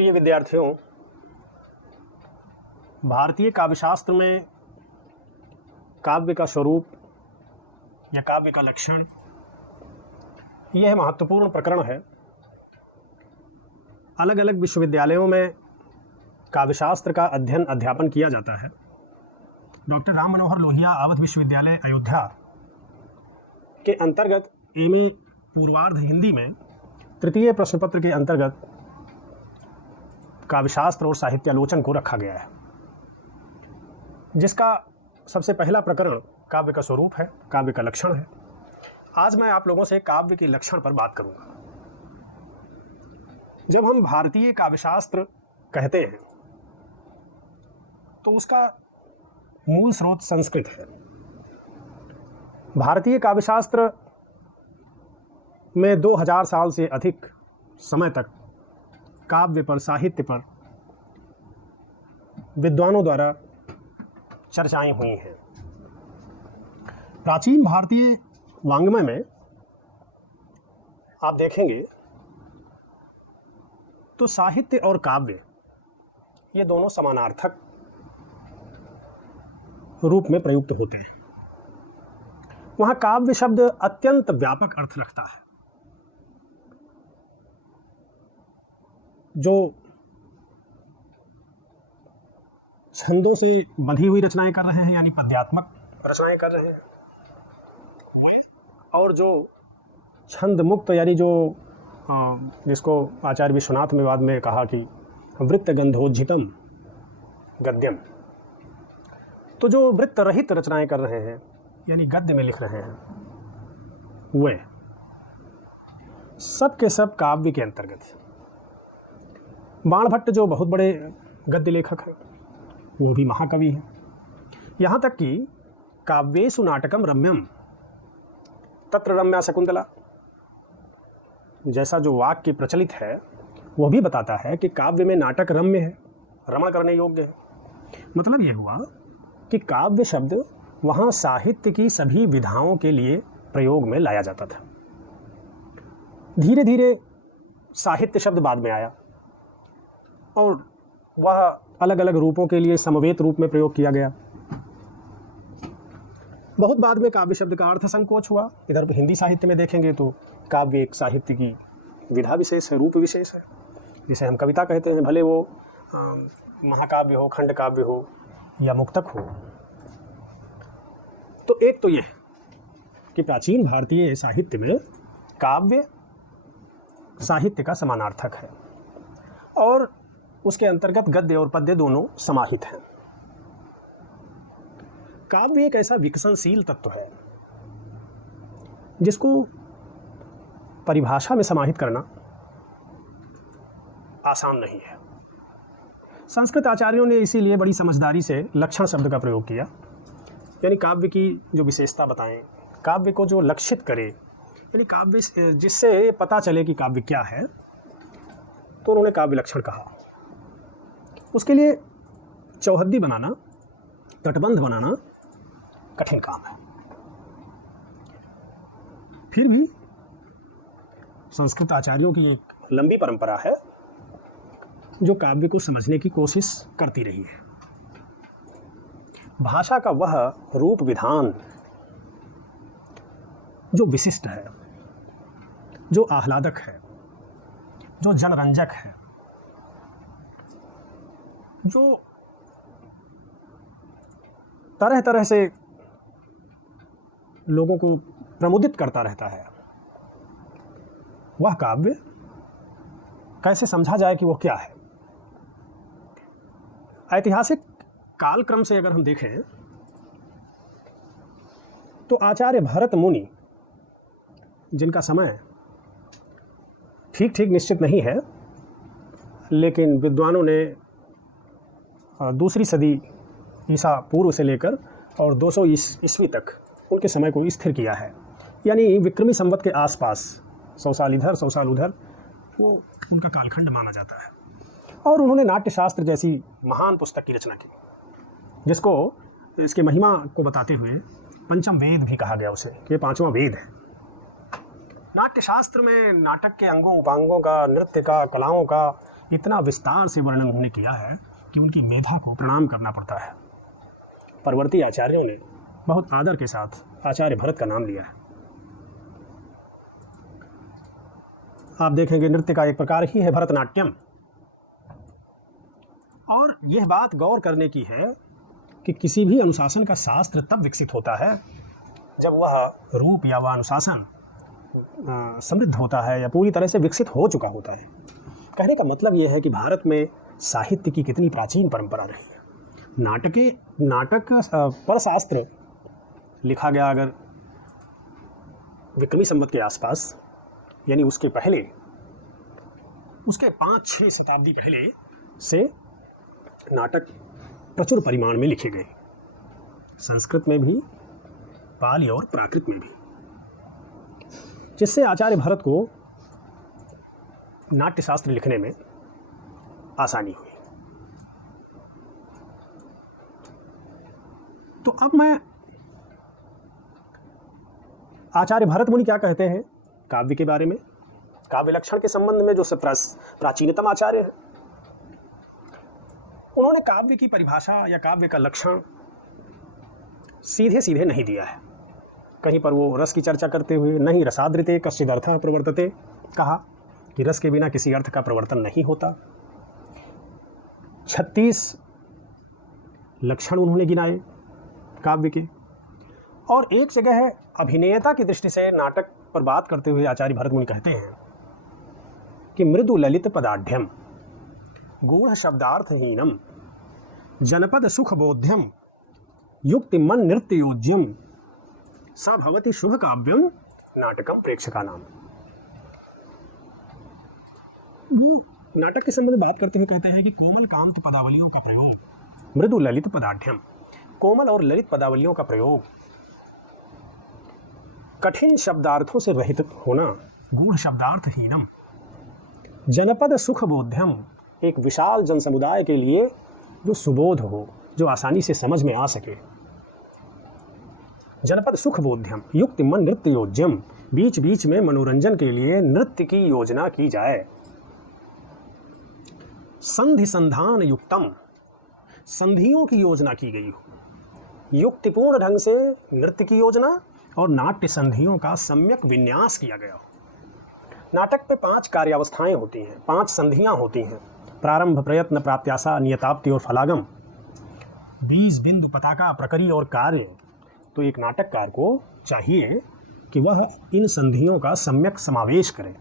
प्रिय विद्यार्थियों, भारतीय काव्यशास्त्र में काव्य का स्वरूप या काव्य का लक्षण यह महत्वपूर्ण प्रकरण है। अलग अलग विश्वविद्यालयों में काव्यशास्त्र का अध्ययन अध्यापन किया जाता है। डॉक्टर राम मनोहर लोहिया अवध विश्वविद्यालय अयोध्या के अंतर्गत एमए पूर्वार्ध हिंदी में तृतीय प्रश्न पत्र के अंतर्गत काव्यशास्त्र और साहित्यालोचन को रखा गया है, जिसका सबसे पहला प्रकरण काव्य का स्वरूप है, काव्य का लक्षण है। आज मैं आप लोगों से काव्य के लक्षण पर बात करूंगा। जब हम भारतीय काव्यशास्त्र कहते हैं तो उसका मूल स्रोत संस्कृत है। भारतीय काव्यशास्त्र में 2000 साल से अधिक समय तक काव्य पर, साहित्य पर विद्वानों द्वारा चर्चाएं हुई हैं। प्राचीन भारतीय वाङ्मय में आप देखेंगे तो साहित्य और काव्य ये दोनों समानार्थक रूप में प्रयुक्त होते हैं। वहाँ काव्य शब्द अत्यंत व्यापक अर्थ रखता है। जो छंदों से बंधी हुई रचनाएं कर रहे हैं, यानी पद्यात्मक रचनाएं कर रहे हैं, और जो छंद मुक्त यानी जो जिसको आचार्य विश्वनाथ में बाद में कहा कि वृत्त गंधोज्झितम गद्यम, तो जो वृत्त रहित रचनाएं कर रहे हैं यानी गद्य में लिख रहे हैं, वे सब के सब काव्य के अंतर्गत। बाणभट्ट जो बहुत बड़े गद्य लेखक हैं, वो भी महाकवि हैं। यहाँ तक कि काव्येषु नाटकम रम्यम तत्र रम्या शकुंतला, जैसा जो वाक्य प्रचलित है वो भी बताता है कि काव्य में नाटक रम्य है, रमण करने योग्य है। मतलब ये हुआ कि काव्य शब्द वहाँ साहित्य की सभी विधाओं के लिए प्रयोग में लाया जाता था। धीरे धीरे साहित्य शब्द बाद में आया और वह अलग अलग रूपों के लिए समवेत रूप में प्रयोग किया गया। बहुत बाद में काव्य शब्द का अर्थ संकोच हुआ। इधर हिंदी साहित्य में देखेंगे तो काव्य एक साहित्य की विधा विशेष है, रूप विशेष है, जिसे हम कविता कहते हैं, भले वो महाकाव्य हो, खंड काव्य हो या मुक्तक हो। तो एक तो ये कि प्राचीन भारतीय साहित्य में काव्य साहित्य का समानार्थक है और उसके अंतर्गत गद्य और पद्य दोनों समाहित हैं। काव्य एक ऐसा विकसनशील तत्व है जिसको परिभाषा में समाहित करना आसान नहीं है। संस्कृत आचार्यों ने इसीलिए बड़ी समझदारी से लक्षण शब्द का प्रयोग किया, यानी काव्य की जो विशेषता बताएं, काव्य को जो लक्षित करे, यानी काव्य जिससे पता चले कि काव्य क्या है, तो उन्होंने काव्य लक्षण कहा। उसके लिए चौहद्दी बनाना, तटबंध बनाना कठिन काम है। फिर भी संस्कृत आचार्यों की एक लंबी परंपरा है जो काव्य को समझने की कोशिश करती रही है। भाषा का वह रूप विधान जो विशिष्ट है, जो आह्लादक है, जो जनरंजक है, जो तरह तरह से लोगों को प्रमुदित करता रहता है, वह काव्य कैसे समझा जाए कि वो क्या है। ऐतिहासिक कालक्रम से अगर हम देखें तो आचार्य भरत मुनि, जिनका समय ठीक ठीक निश्चित नहीं है, लेकिन विद्वानों ने दूसरी सदी ईसा पूर्व से लेकर और 200 ईस्वी तक उनके समय को स्थिर किया है, यानी विक्रमी संवत के आसपास 100 साल इधर 100 साल उधर, वो उनका कालखंड माना जाता है। और उन्होंने नाट्यशास्त्र जैसी महान पुस्तक की रचना की, जिसको इसके महिमा को बताते हुए पंचम वेद भी कहा गया उसे, कि पांचवा वेद है। नाट्यशास्त्र में नाटक के अंगों उपांगों का, नृत्य का, कलाओं का इतना विस्तार से वर्णन उन्होंने किया है कि उनकी मेधा को प्रणाम करना पड़ता है। परवर्ती आचार्यों ने बहुत आदर के साथ आचार्य भरत का नाम लिया है। आप देखेंगे नृत्य का एक प्रकार ही है भरतनाट्यम, और यह बात गौर करने की है कि किसी भी अनुशासन का शास्त्र तब विकसित होता है जब वह रूप या वह अनुशासन समृद्ध होता है या पूरी तरह से विकसित हो चुका होता है। कहने का मतलब यह है कि भारत में साहित्य की कितनी प्राचीन परंपरा रही है। नाटक पर शास्त्र लिखा गया अगर विक्रमी संवत के आसपास, यानी उसके पहले, उसके 5-6 शताब्दी पहले से नाटक प्रचुर परिमाण में लिखे गए, संस्कृत में भी, पाली और प्राकृत में भी, जिससे आचार्य भरत को नाट्यशास्त्र लिखने में आसानी हुई। तो अब मैं आचार्य भरत मुनि क्या कहते हैं काव्य के बारे में, काव्य लक्षण के संबंध में, जो प्राचीनतम आचार्य है। उन्होंने काव्य की परिभाषा या काव्य का लक्षण सीधे सीधे नहीं दिया है। कहीं पर वो रस की चर्चा करते हुए नहीं रसादृते कश्चिद अर्थः प्रवर्तते कहा कि रस के बिना किसी अर्थ का प्रवर्तन नहीं होता। 36 लक्षण उन्होंने गिनाए काव्य के, और एक जगह है अभिनेता की दृष्टि से नाटक पर बात करते हुए आचार्य भरत मुनि कहते हैं कि मृदु ललित पदाढ़्यम गूढ़ शब्दार्थहीनम जनपद सुख बोध्यम युक्तिमन नृत्य योज्यम स भवति शुभ काव्यम नाटकम प्रेक्षका नाम। वो नाटक के संबंध में बात करते हुए कहते हैं कि कोमल कांत पदावलियों का प्रयोग, मृदु ललित पदाढ़्यम, कोमल और ललित पदावलियों का प्रयोग, कठिन शब्दार्थों से रहित होना, गूढ़ शब्दार्थहीनम, जनपद सुख बोध्यम, एक विशाल जन समुदाय के लिए जो सुबोध हो, जो आसानी से समझ में आ सके, जनपद सुख बोध्यम, युक्ति मन नृत्य योज्यम, बीच बीच में मनोरंजन के लिए नृत्य की योजना की जाए, संधि संधान युक्तम, संधियों की योजना की गई हो, युक्तिपूर्ण ढंग से नृत्य की योजना और नाट्य संधियों का सम्यक विन्यास किया गया हो। नाटक पे 5 कार्यावस्थाएं होती हैं, 5 संधियां होती हैं, प्रारंभ, प्रयत्न, प्राप्त्याशा, नियताप्ति और फलागम, बीज, बिंदु, पताका, प्रकरी और कार्य। तो एक नाटककार को चाहिए कि वह इन संधियों का सम्यक समावेश करे।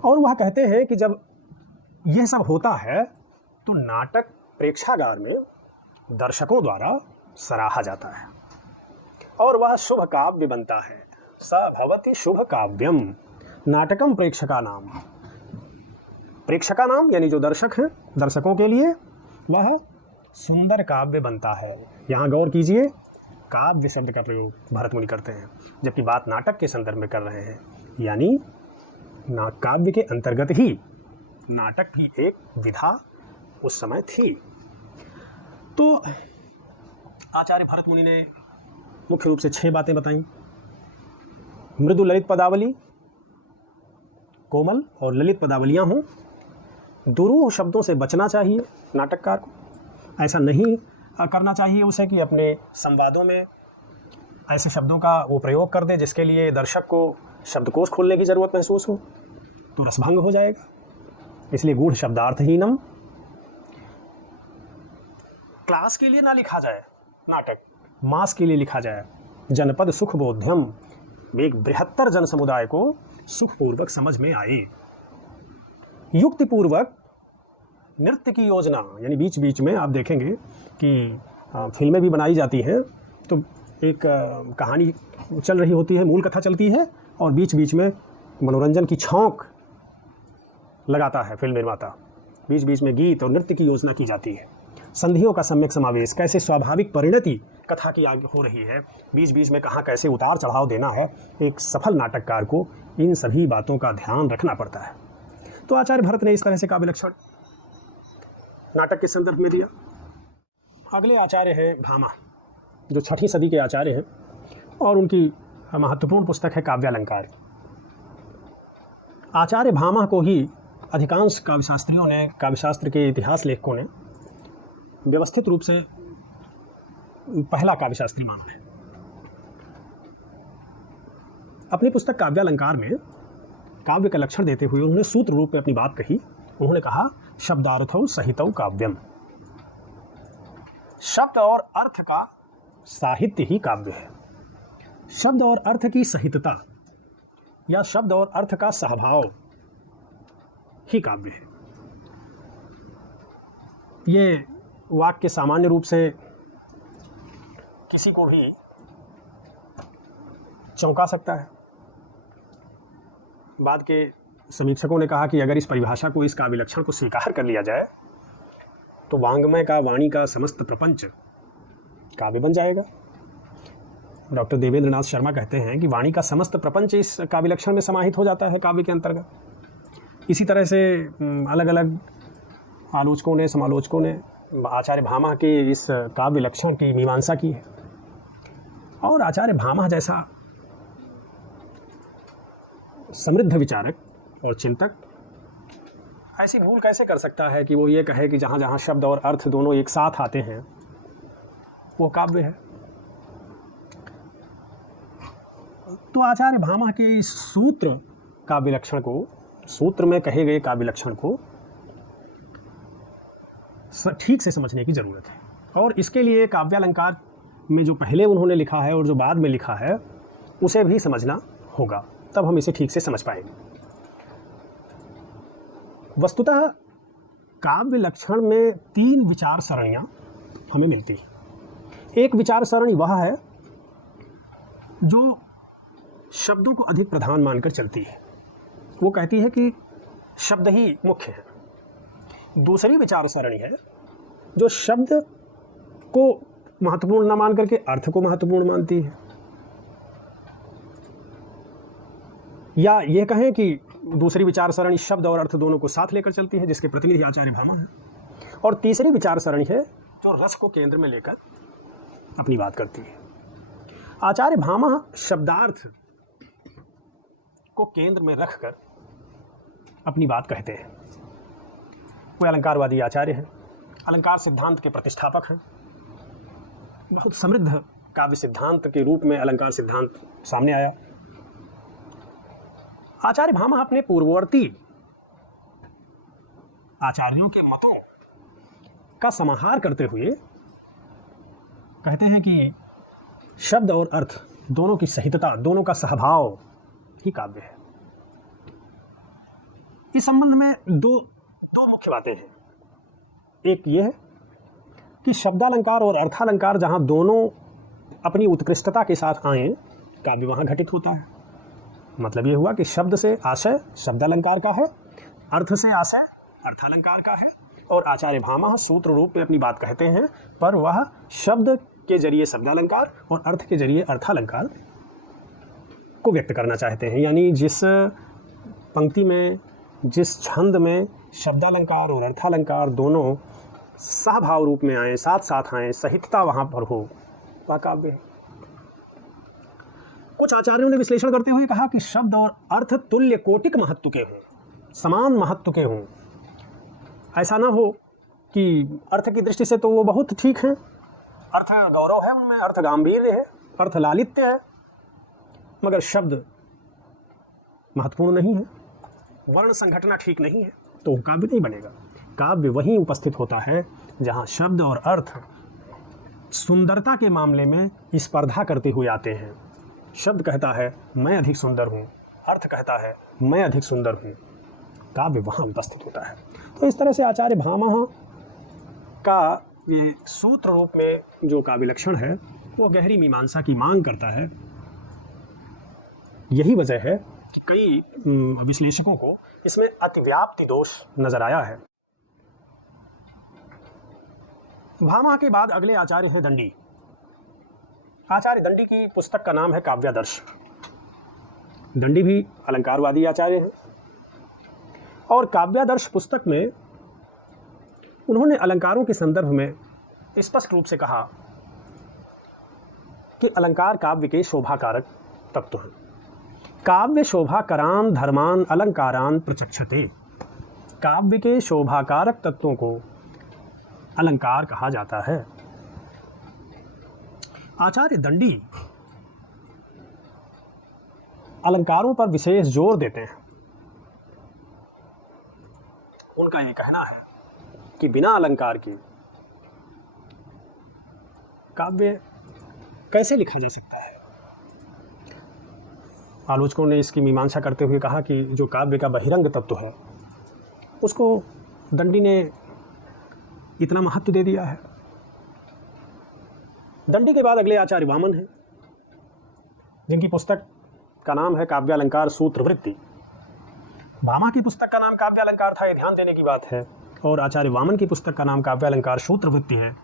और वह कहते हैं कि जब यह सब होता है तो नाटक प्रेक्षागार में दर्शकों द्वारा सराहा जाता है और वह शुभ काव्य बनता है। स भवति शुभ काव्यम नाटकम प्रेक्षका नाम। प्रेक्षका नाम यानी जो दर्शक हैं, दर्शकों के लिए वह सुंदर काव्य बनता है। यहाँ गौर कीजिए, काव्य शब्द का प्रयोग भरत मुनि करते हैं, जबकि बात नाटक के संदर्भ में कर रहे हैं, यानी काव्य के अंतर्गत ही नाटक भी एक विधा उस समय थी। तो आचार्य भरत मुनि ने मुख्य रूप से 6 बातें बताई। मृदु ललित पदावली, कोमल और ललित पदावलियाँ हों, दुरूह शब्दों से बचना चाहिए नाटककार को। ऐसा नहीं करना चाहिए उसे कि अपने संवादों में ऐसे शब्दों का वो प्रयोग कर दे जिसके लिए दर्शक को शब्दकोश खोलने की ज़रूरत महसूस हो, तो रसभंग हो जाएगा। इसलिए गूढ़ शब्दार्थहीनम, क्लास के लिए ना लिखा जाए नाटक, मास के लिए लिखा जाए। जनपद सुख बोध्यम, एक बृहत्तर जन समुदाय को सुखपूर्वक समझ में आए। युक्तिपूर्वक नृत्य की योजना, यानी बीच बीच में आप देखेंगे कि फिल्में भी बनाई जाती हैं तो एक कहानी चल रही होती है, मूल कथा चलती है और बीच बीच में मनोरंजन की छौंक लगाता है फिल्म निर्माता, बीच बीच में गीत और नृत्य की योजना की जाती है। संधियों का सम्यक समावेश, कैसे स्वाभाविक परिणति कथा की आगे हो रही है, बीच बीच में कहाँ कैसे उतार चढ़ाव देना है, एक सफल नाटककार को इन सभी बातों का ध्यान रखना पड़ता है। तो आचार्य भरत ने इस तरह से काव्य लक्षण नाटक के संदर्भ में दिया। अगले आचार्य हैं भामा, जो 6वीं सदी के आचार्य हैं और उनकी महत्वपूर्ण पुस्तक है काव्यालंकार। आचार्य भामा को ही अधिकांश काव्यशास्त्रियों ने, काव्यशास्त्र के इतिहास लेखकों ने व्यवस्थित रूप से पहला काव्यशास्त्री माना है। अपनी पुस्तक काव्यालंकार में काव्य का लक्षण देते हुए उन्होंने सूत्र रूप में अपनी बात कही। उन्होंने कहा, शब्दार्थौ सहितौ काव्यम। शब्द और अर्थ का साहित्य ही काव्य है। शब्द और अर्थ की सहितता या शब्द और अर्थ का सहभाव ही काव्य है। ये वाक्य सामान्य रूप से किसी को भी चौंका सकता है। बाद के समीक्षकों ने कहा कि अगर इस परिभाषा को, इस काव्य लक्षण को स्वीकार कर लिया जाए तो वांग्मय का, वाणी का समस्त प्रपंच काव्य बन जाएगा। डॉक्टर देवेंद्र नाथ शर्मा कहते हैं कि वाणी का समस्त प्रपंच इस काव्य लक्षण में समाहित हो जाता है काव्य के अंतर्गत। इसी तरह से अलग अलग आलोचकों ने, समालोचकों ने आचार्य भामह के इस काव्य लक्षण की मीमांसा की है। और आचार्य भामह जैसा समृद्ध विचारक और चिंतक ऐसी भूल कैसे कर सकता है कि वो ये कहे कि जहाँ जहाँ शब्द और अर्थ दोनों एक साथ आते हैं वो काव्य है। तो आचार्य भामह के इस सूत्र काव्य लक्षण को, सूत्र में कहे गए काव्य लक्षण को ठीक से समझने की ज़रूरत है। और इसके लिए काव्यालंकार में जो पहले उन्होंने लिखा है और जो बाद में लिखा है उसे भी समझना होगा, तब हम इसे ठीक से समझ पाएंगे। वस्तुतः काव्य लक्षण में 3 विचार सरणियाँ हमें मिलती हैं। एक विचार सरणी वह है जो शब्दों को अधिक प्रधान मानकर चलती है। वो कहती है कि शब्द ही मुख्य है। दूसरी विचार सरणी है जो शब्द को महत्वपूर्ण न मान करके अर्थ को महत्वपूर्ण मानती है। या ये कहें कि दूसरी विचार सरणी शब्द और अर्थ दोनों को साथ लेकर चलती है, जिसके प्रतिनिधि आचार्य भामह है। और तीसरी विचार सरणी है जो रस को केंद्र में लेकर अपनी बात करती है। आचार्य भामह शब्दार्थ को केंद्र में रखकर अपनी बात कहते हैं। वे अलंकारवादी आचार्य हैं, अलंकार सिद्धांत के प्रतिष्ठापक हैं। बहुत समृद्ध काव्य सिद्धांत के रूप में अलंकार सिद्धांत सामने आया। आचार्य भामह अपने पूर्ववर्ती आचार्यों के मतों का समाहार करते हुए कहते हैं कि शब्द और अर्थ दोनों की सहितता, दोनों का सहभाव ही काव्य है। इस संबंध में दो मुख्य बातें हैं। एक ये है कि शब्दालंकार और अर्थालंकार जहाँ दोनों अपनी उत्कृष्टता के साथ आए, काव्य वहाँ घटित होता है। मतलब ये हुआ कि शब्द से आशय शब्दालंकार का है, अर्थ से आशय अर्थालंकार का है। और आचार्य भामह सूत्र रूप में अपनी बात कहते हैं, पर वह शब्द के जरिए शब्दालंकार और अर्थ के जरिए अर्थालंकार को व्यक्त करना चाहते हैं। यानी जिस पंक्ति में, जिस छंद में शब्दालंकार और अर्थालंकार दोनों सहभाव रूप में आए, साथ साथ आए, सहितता वहाँ पर हो, वह काव्य है। कुछ आचार्यों ने विश्लेषण करते हुए कहा कि शब्द और अर्थ तुल्य कोटिक महत्व के हों, समान महत्व के हों। ऐसा ना हो कि अर्थ की दृष्टि से तो वो बहुत ठीक हैं, अर्थ गौरव है उनमें, अर्थ गांभीर्य है, अर्थ लालित्य है, मगर शब्द महत्वपूर्ण नहीं है, वर्ण संघटना ठीक नहीं है, तो काव्य नहीं बनेगा। काव्य वहीं उपस्थित होता है जहाँ शब्द और अर्थ सुंदरता के मामले में स्पर्धा करते हुए आते हैं। शब्द कहता है मैं अधिक सुंदर हूँ, अर्थ कहता है मैं अधिक सुंदर हूँ, काव्य वहाँ उपस्थित होता है। तो इस तरह से आचार्य भामह का ये सूत्र रूप में जो काव्य लक्षण है वो गहरी मीमांसा की मांग करता है। यही वजह है कि कई विश्लेषकों को इसमें अतिव्याप्ति दोष नजर आया है। भामह के बाद अगले आचार्य हैं दंडी। आचार्य दंडी की पुस्तक का नाम है काव्यादर्श। दंडी भी अलंकारवादी आचार्य हैं और काव्यादर्श पुस्तक में उन्होंने अलंकारों के संदर्भ में स्पष्ट रूप से कहा कि अलंकार काव्य के शोभाकारक तत्व हैं। काव्य शोभाकरान धर्मान अलंकारान प्रचक्षते। काव्य के शोभाकारक तत्वों को अलंकार कहा जाता है। आचार्य दंडी अलंकारों पर विशेष जोर देते हैं। उनका ये कहना है कि बिना अलंकार के काव्य कैसे लिखा जा सकता है। आलोचकों ने इसकी मीमांसा करते हुए कहा कि जो काव्य का बहिरंग तत्व है उसको दंडी ने इतना महत्व दे दिया है। दंडी के बाद अगले आचार्य वामन हैं, जिनकी पुस्तक का नाम है काव्यालंकार सूत्रवृत्ति। भामा की पुस्तक का नाम काव्यालंकार था, ये ध्यान देने की बात है, और आचार्य वामन की पुस्तक का नाम काव्यालंकार सूत्रवृत्ति है।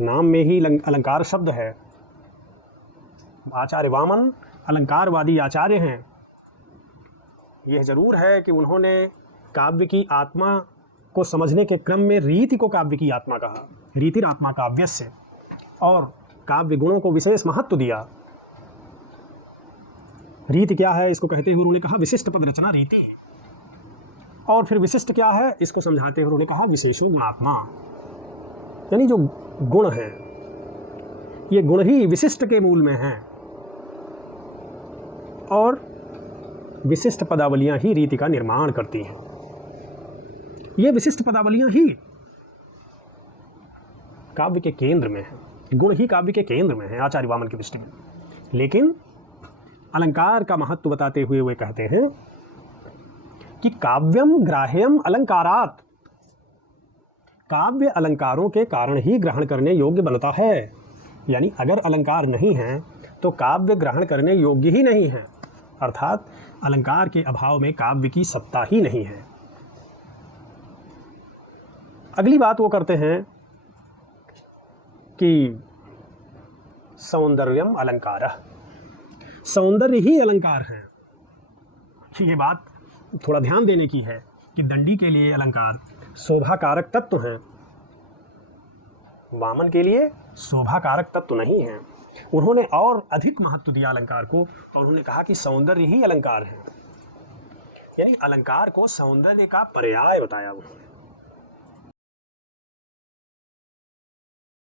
नाम में ही अलंकार शब्द है। आचार्य वामन अलंकारवादी आचार्य हैं। यह जरूर है कि उन्होंने काव्य की आत्मा को समझने के क्रम में रीति को काव्य की आत्मा कहा, रीतिरात्मा काव्यस्य, और काव्य गुणों को विशेष महत्व दिया। रीति क्या है इसको कहते हुए उन्होंने कहा विशिष्ट पद रचना रीति है, और फिर विशिष्ट क्या है इसको समझाते हुए उन्होंने कहा विशेषो गुणात्मा, यानी जो गुण है ये गुण ही विशिष्ट के मूल में हैं, और विशिष्ट पदावलियां ही रीति का निर्माण करती हैं। ये विशिष्ट पदावलियां ही काव्य के केंद्र में हैं, गुण ही काव्य के केंद्र में हैं आचार्य वामन की दृष्टि में। लेकिन अलंकार का महत्व बताते हुए वे कहते हैं कि काव्यम ग्राह्यम अलंकारात्, काव्य अलंकारों के कारण ही ग्रहण करने योग्य बनता है। यानी अगर अलंकार नहीं है तो काव्य ग्रहण करने योग्य ही नहीं है, अर्थात अलंकार के अभाव में काव्य की सत्ता ही नहीं है। अगली बात वो करते हैं कि सौंदर्यम अलंकारः, सौंदर्य ही अलंकार है। ये बात थोड़ा ध्यान देने की है कि दंडी के लिए अलंकार शोभाकारक तत्व हैं, वामन के लिए शोभाकारक तत्व नहीं है। उन्होंने और अधिक महत्व दिया अलंकार को, और उन्होंने कहा कि सौंदर्य ही अलंकार है, यानी अलंकार को सौंदर्य का पर्याय बताया उन्होंने।